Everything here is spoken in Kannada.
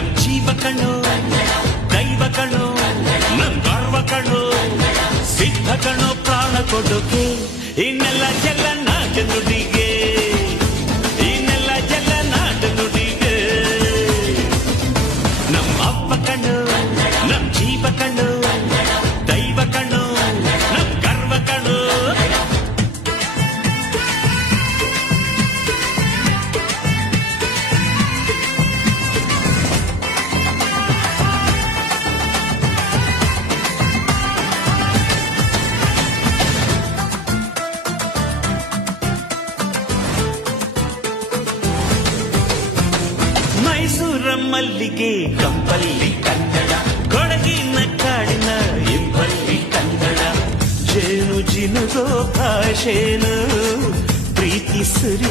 ನಮ್ ಜೀವ ಕಣ್ಣು ದೈವ ಕಣ್ಣು ನಮ್ ಗರ್ವ ಕಣ್ಣು ಸಿದ್ಧ ಕಣ್ಣು ಪ್ರಾಣ ಕೊಡೋಕೆ ಇನ್ನೆಲ್ಲ ಎಲ್ಲ ನಾಟ ನುಡಿಗೆ ಇನ್ನೆಲ್ಲ ಎಲ್ಲ ನಾಟ ನುಡಿಗೆ ನಮ್ಮ ಅಪ್ಪ ಕಣ್ಣು ನಮ್ ಜೀವ ಕಣ್ಣು ದೈವ ಕಣ್ಣು ನಮ್ ಗರ್ವ ಕಣ್ಣು ಮೈಸೂರ ಮಲ್ಲಿಗೆ ಕಂಪಲ್ಲಿ ಕನ್ನಡ ಕೊಡಗಿನ ಕಾಡಿನ ಇಂಪಲ್ಲಿ ಕನ್ನಡ ಜೇನು ಜಿನುಗೋ ಭಾಷೆನು ಪ್ರೀತಿ ಸುರಿಸಿ